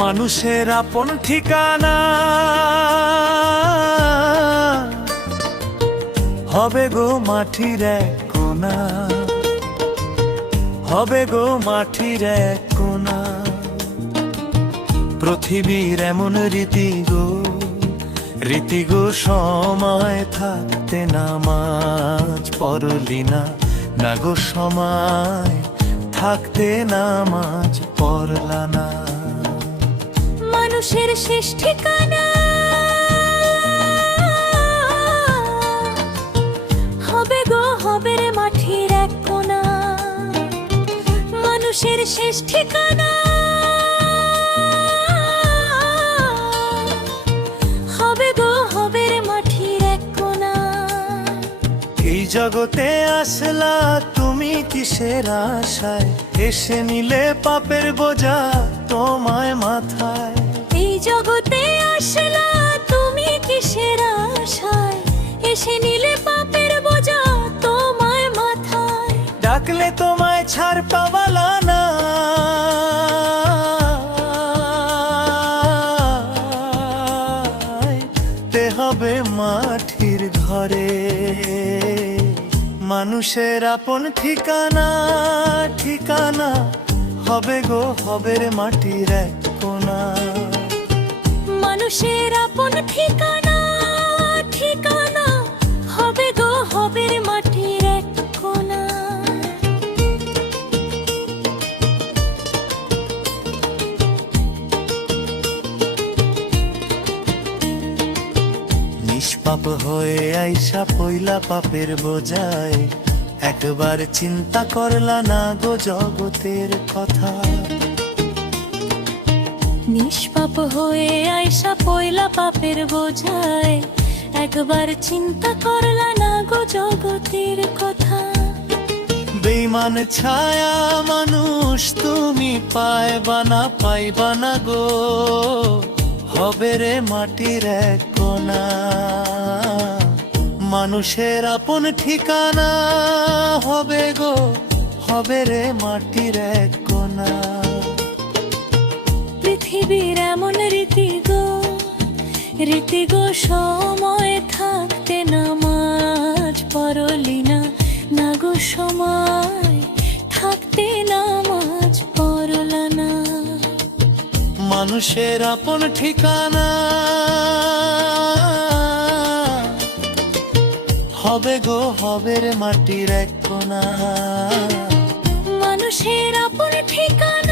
মানুষের আপন ঠিকানা হবে গো মাটির এক কোণা, হবে গো মাটির এক কোণা। পৃথিবীর এমন রীতি গো সময় থাকতে নামাজ পড়লি না, না গো সময় থাকতে নামাজ পড়লা না। মানুষের শেষ ঠিকানা হবে গো হবে রে মাটির এক কোণা। মানুষের শেষ ঠিকানা হবে গো হবে রে মাটির এক কোণা। এই জগতে আসলা তুমি কিসের আশায়, এসে নিলে পাপের বোঝা তোমায় মাথায়। এই জগতে আসলা তুমি কিসের আশায়, এসে নিলে পাপের বোঝা তোমায় মাথায়। ডাকলে তোমায় ছাড় পাওয়ালা না, তে হবে মাটির ঘরে। মানুষের আপন ঠিকানা ঠিকানা হবে গো হবে রে মাটির এক কোণা। মানুষের আপন ঠিকানা ঠিকানা হবে গো হবে রে মাটির এক কোণা। নিষ্পাপ হয়ে আইসা পইলা পাপের বোঝায়, একবার চিন্তা করলা না গো জগতের কথা। নিষ্পাপ হয়ে আইসা পয়লা পাপের বোঝায়, একবার চিন্তা করলা না গো জগতের কথা। বেঈমান ছায়া মানুষ তুমি পাইবা না গো, হবে রে মাটির এক কোণা। মানুষের আপন ঠিকানা হবে গো হবে রে মাটির এক কোণা। পৃথিবীর এমন রীতি গো সময় থাকতে নামাজ পড়লি না, না গো সময় থাকতে নামাজ পড়লা না। মানুষের আপন ঠিকানা হবে গো হবে রে মাটির এক কোণা। মানুষের আপন ঠিকানা